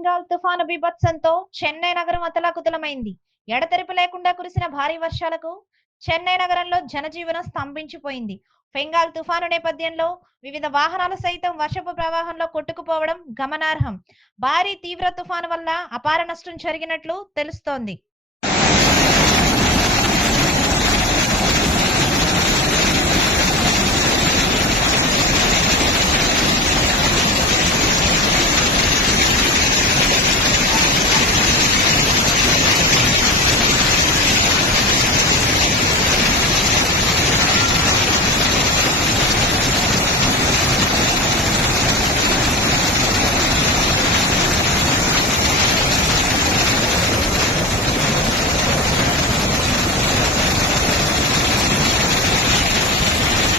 Fengal తుఫాను బీభత్సంతో చెన్నై నగరం అతలాకుతలమైంది. ఎడతెరిపి లేకుండా కురిసిన భారీ వర్షాలకు చెన్నై నగరంలో జనజీవనం స్తంభించిపోయింది. ఫెంగాల్ తుఫాను నేపథ్యంలో వివిధ వాహనాలు సైతం వర్షపు ప్రవాహంలో కొట్టుకుపోవడం గమనార్హం. భారీ తీవ్ర తుఫాను వల్ల అపార నష్టం జరిగినట్లు తెలుస్తోంది.